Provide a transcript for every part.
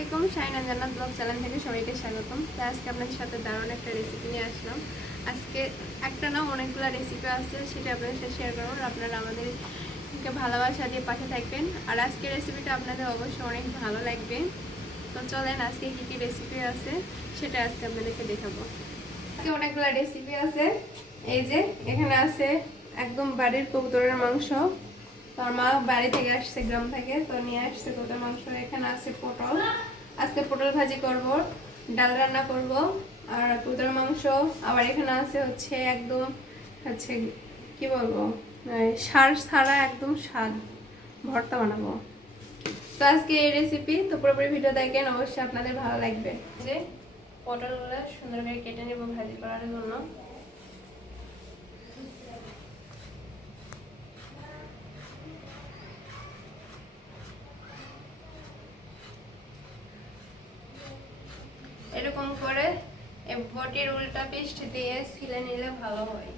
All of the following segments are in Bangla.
আলাইকুম, শাহিনা জান্নাত ব্লগ চ্যানেল থেকে সবাইকে স্বাগতম। তো আজকে আপনাদের সাথে দারুণ একটা রেসিপি নিয়ে আসলাম। আজকে একটা না অনেকগুলো রেসিপি আছে, সেটা আপনাদের সাথে শেয়ার করুন। আপনারা আমাদেরকে ভালোবাসা দিয়ে পাশে থাকবেন, আর আজকের রেসিপিটা আপনাদের অবশ্যই অনেক ভালো লাগবে। তো চলেন আজকে কী কী রেসিপি আছে সেটা আজকে আপনাদেরকে দেখাবো। আজকে অনেকগুলো রেসিপি আছে। এই যে এখানে আছে একদম বাড়ির কবুতরের মাংস। তোর মা বাড়ি থেকে আসছে, গ্রাম থেকে, তো নিয়ে আসছে কবুতর মাংস। এখানে আছে পটল, আজকে পটল ভাজি করব, ডাল রান্না করব, আর কবুতর মাংস। আবার এখানে আছে হচ্ছে একদম হচ্ছে কি বলবো, সার ছাড়া একদম স্বাদ ভর্তা বানাবো। তো আজকে এই রেসিপি, তো পুরোপুরি ভিডিও দেখেন, অবশ্যই আপনাদের ভালো লাগবে। যে পটলগুলো সুন্দর করে কেটে নেব ভাজি করার জন্য। এরকম করে বটির উল্টা পিঠ দিয়ে ছিলে নিলে ভালো হয়।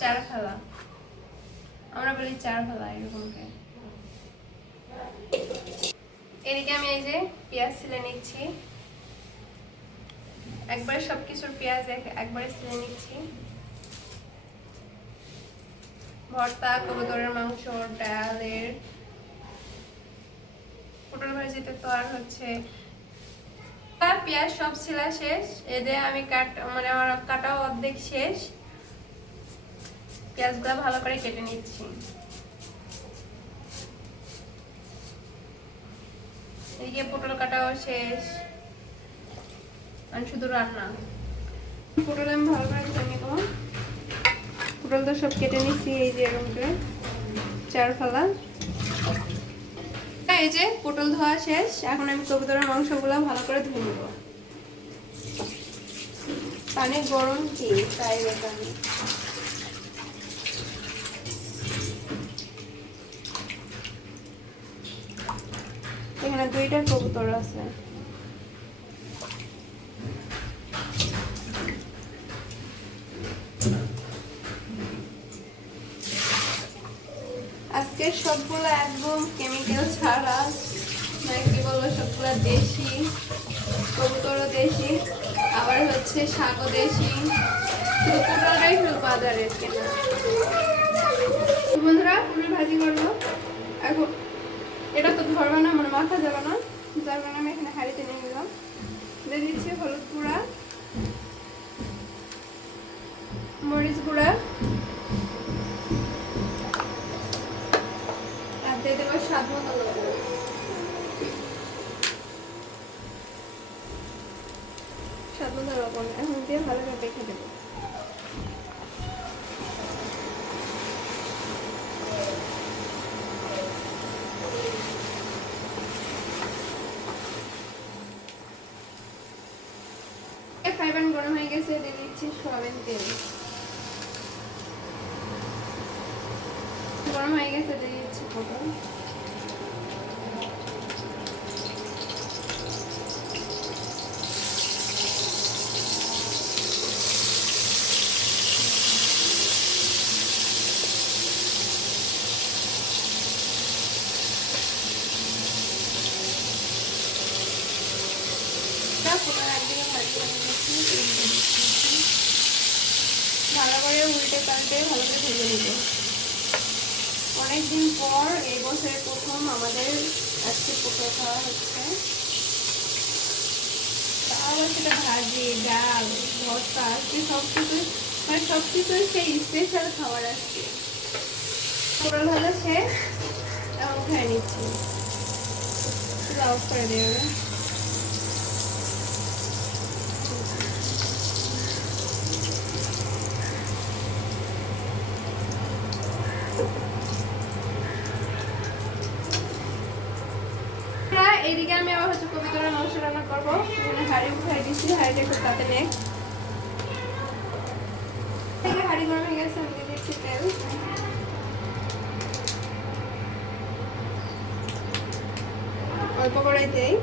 চার ফালা, আমরা বলি চার ফালা এরকমকে। এদিকে আমি এই যে পেঁয়াজ ছিলে নিচ্ছি, একবারে সবকিছুর পেঁয়াজ একবারে ছিলে নিচ্ছি। ভর্তা, কবুতরের মাংস, ডালের, পটল ভাজিতে তো আর হচ্ছে পেঁয়াজ সব ছিলা শেষ। এদের আমি আমার কাটাও অর্ধেক শেষ। পেঁয়াজগুলো ভালো করে কেটে নিচ্ছি। এদিকে পটল কাটাও শেষ, আর শুধু রান্না। পটল আমি ভালো করে ধুয়ে নিব। পটল তো সব কেটে নিচ্ছি, এই যে এরকম করে চার ফালা। এই যে পটল ধোয়া শেষ, এখন আমি কবুতরের মাংসগুলো ভালো করে ধুয়ে নেব। পানি গরম কি তাই আমি এখানে দুইটা কবুতর আছে। আজকে সবগুলো একদম কেমিক্যাল ছাড়া, কি বলবো, সবগুলো দেশি। কবুতরও দেশি, আবার হচ্ছে শাকও দেশি। শুধু পটলটাই শুধু বাজারের কেনা। বন্ধুরা, পটল ভাজি করবো এখন। এটা তো ধরবে না, মানে মাথা যাবে না, যার কারণে আমি এখানে হাঁড়িতে নিয়ে নিলাম। দিয়ে দিচ্ছি হলুদ গুঁড়া, মরিচ গুঁড়া, আর দিয়ে দেবো স্বাদ মতো লবণ। স্বাদ মতো লবণ এখন দিয়ে ভালো করে মেখে দেবো। ফ্রাই প্যান গরম হয়ে গেছে, দিয়ে দিচ্ছি সয়াবিন তেল। গরম হয়ে গেছে, দিয়ে দিচ্ছি পটল। পটল একদিকে ভাজি করে নিচ্ছি, ভালো করে উল্টে পাল্টে ভালো করে ভেজে নিব। অনেকদিন পর এই বছরের প্রথম আমাদের আজকে পটল খাওয়া হচ্ছে। আবার সেটা ভাজি, ডাল, ভর্তা, আজকে সবকিছু, মানে সবকিছুই সেই স্পেশাল খাবার। আজকে পটল ভাজা শেষ, এখন খেয়ে নিচ্ছি। অফ করে দেবে। এদিকে আমি আবার হচ্ছে কবুতরের মাংস রান্না করবো। এখানে হাঁড়ি উঠাই দিচ্ছি, হাঁড়িটা একটু তাতে নেই। হাঁড়ি গরম হয়ে গেছে, আমি দিয়ে দিচ্ছি তেল। অল্প করে দেই।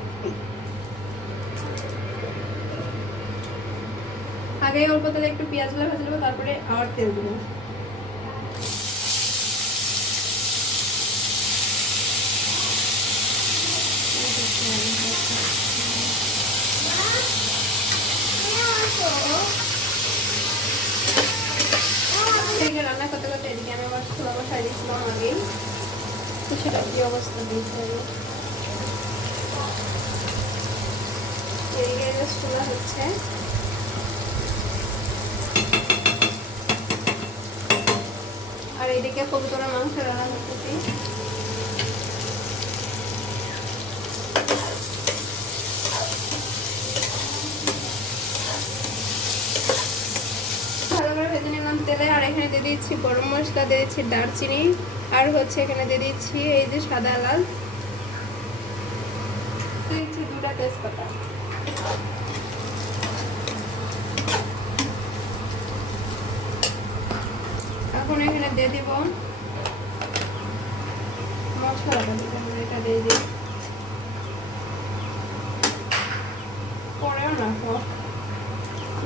আগে অল্প তেলে একটু পেঁয়াজগুলো ভেজে নেবো, তারপরে আবার তেল দেবো। রান্না করতে করতে এদিকে আমি আবার ছোলা বসাই দিয়েছিলাম আগেই, তো সেটা কি অবস্থা দিতে হবে। এদিকে ছোলা হচ্ছে, আর এদিকে কবুতরা মাংস রান্না করতেছি। ভালো করে ভেজে নিলাম তেলে। আর এখানে দিয়ে দিচ্ছি গরম মশলা, দিয়ে দিচ্ছি দারচিনি, আর হচ্ছে এখানে দিয়ে দিচ্ছি এই যে সাদা এলাচ, দিয়ে দিচ্ছি 2টা তেজপাতা। এখন এখানে দিয়ে দিব মশলাটা, এটা দিয়ে দিই, পরেও না তো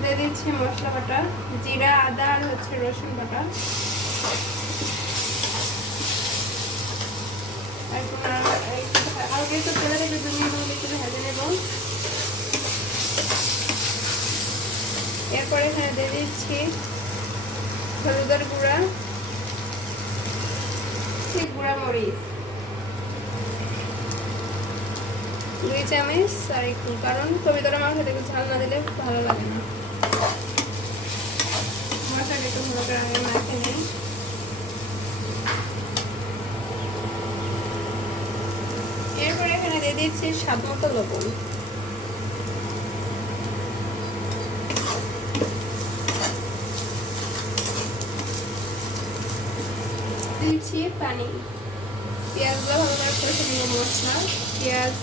দিয়ে দিচ্ছি মশলা বাটা, জিরা, আদা আর হচ্ছে রসুন বাটা। আগে তো তেলে রেখে একটু ভেজে নেব। এরপর এখানে দিয়ে দিচ্ছি হলুদের গুঁড়া, গুঁড়া মরিচ 2 চামচ, আর একটু, কারণ কবিতরা মাংস থেকে ঝাল না দিলে ভালো লাগে না। মশলাটা একটু ভালো করে আগে মাখিয়ে নিই। এরপর এখানে দিয়ে দিচ্ছি স্বাদ মতো লবণ, দিচ্ছি পানি। পেঁয়াজগুলো ভালো করে কষে দিব, মশলা পেঁয়াজ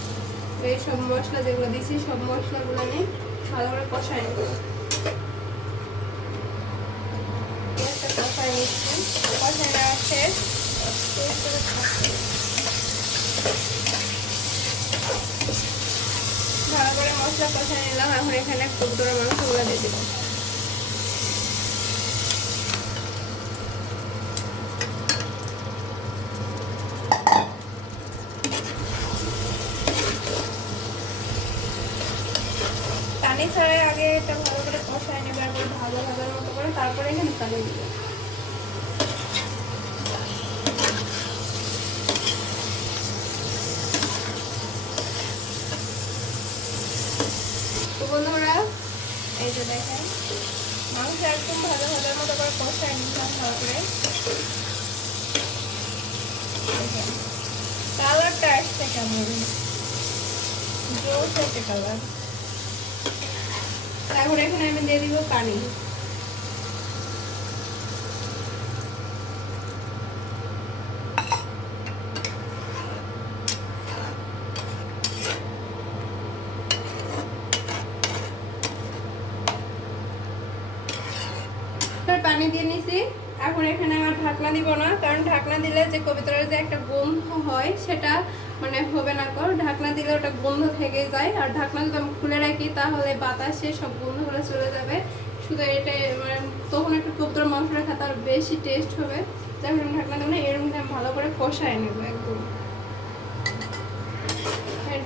এই সব মশলা যেগুলো দিচ্ছি সব মশলাগুলো নিয়ে ভালো করে কষাই নেব। পেঁয়াজটা কষাই নিচ্ছি, কষাই নেওয়া শেষ। ভালো করে মশলা কষাই নিলাম। এখন এখানে কবুতরা মাংসগুলো দিয়ে দেবো। পানি ছাড়াই আগে এটা ভালো করে কষাই নেবে, আর ভালো ভাজার মতো করে, তারপরে এখানে পানি দিবে। তো বন্ধুরা, এই যে দেখেন মাংস একদম ভাজা ভাজার মতো করে কষাই নিলাম ভালো করে। কালারটা আসছে কেমন, জোস একটা কালার। তারপর এখানে আমি দিয়ে দিব পানি। পানি দিয়ে নিছি। এখন এখানে আমার ঢাকনা দিব না, কারণ ঢাকনা দিলে যে কবিতরার যে একটা গন্ধ হয় সেটা মানে হবে না। ঢাকনা দিলে ওটা গন্ধ থেকে যায়, আর ঢাকনা যদি আমি খুলে রাখি তাহলে বাতাসে সব গন্ধগুলো চলে যাবে। শুধু এটা মানে তখন একটু কবুতরার মাংসটা খেতে আর বেশি টেস্ট হবে। তাই আমি ঢাকনা দেবো না, এর মধ্যে আমি ভালো করে কষাই নেব একদম।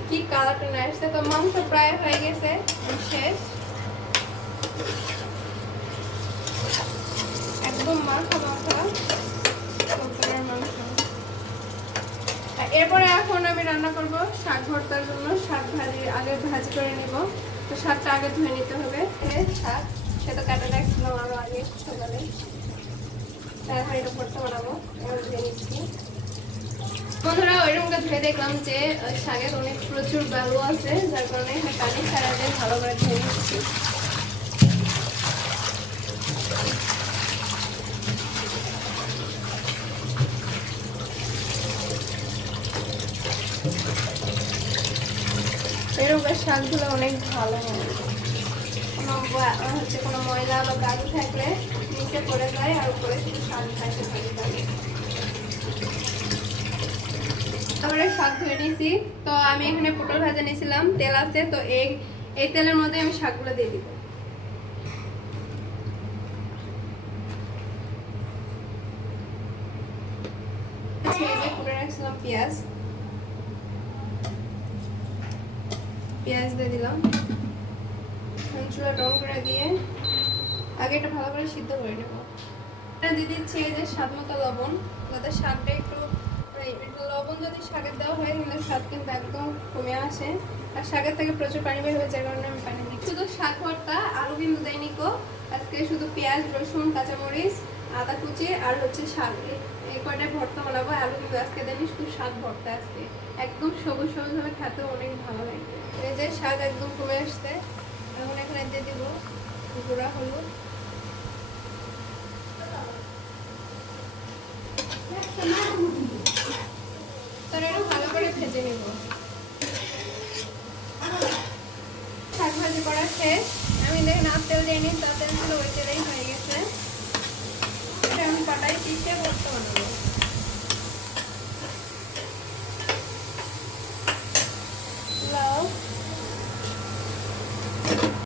কি কালারটা না আসছে, তো মাংস প্রায় হয়ে গেছে, শেষ একদম মাখা মাখা কবুতরার মাংস। এরপরে এখন আমি রান্না করব শাক ভর্তার জন্য। শাক আগে ভাজি করে নিব, তো শাকটা আগে ধুয়ে নিতে হবে। শাক সেটা কাটা রাখছিলাম আরো আগে সকালে, তারপরে এটা ভর্তা বানাবো, ধুয়ে নিচ্ছি। বন্ধুরা ওইরকম ধুয়ে দেখলাম যে শাকের অনেক প্রচুর বালু আছে, যার কারণে পানি ছাড়া দিয়ে ভালো করে ধুয়ে নিচ্ছি। এরকম শাকগুলো অনেক ভালো হয়, কোনো ময়লা বা গাড়ি থাকলে নিচে পড়ে যায়, আর উপরে শুধু শাক খাইতে থাকে। করে শাক ধুয়ে নিয়েছি। তো আমি এখানে পটল ভাজা নিয়েছিলাম, তেল আছে, তো এই তেলের মধ্যে আমি শাকগুলো দিয়ে দিব। পেঁয়াজ দিয়ে দিলাম, চুলা রং করে দিয়ে আগে এটা ভালো করে সিদ্ধ করে নেব। দিয়ে দিচ্ছি এই যে স্বাদ মতো লবণ, যাতে শাকটা একটু লবণ যদি শাকের দেওয়া হয় তাহলে স্বাদ কিন্তু একদম কমে আসে, আর শাকের থেকে প্রচুর পানি বের হয়ে, যার কারণে আমি পানি দিই। শুধু শাক ভর্তা, আলু কিন্তু দেয়নি কো। আজকে শুধু পেঁয়াজ, রসুন, কাঁচামরিচ, আদা কুচি আর হচ্ছে শাক, এই কয়টা ভর্তা বানাবো। আলু কিন্তু আজকে দেয়নি, শুধু শাক ভর্তা আজকে। একদম সবুজ সবুজ ভাবে খেতে অনেক ভালো লাগে। এই যে শাক একদম কমে আসছে, এখন এখানে দিয়ে দিব গুঁড়া হলুদ, ভালো করে ভেজে নিব। শাক ভাজি করা শেষ। আমি দেখেন আর তেল দিইনি, তো তেল ছিল ওই তেলেই হয়ে গেছে।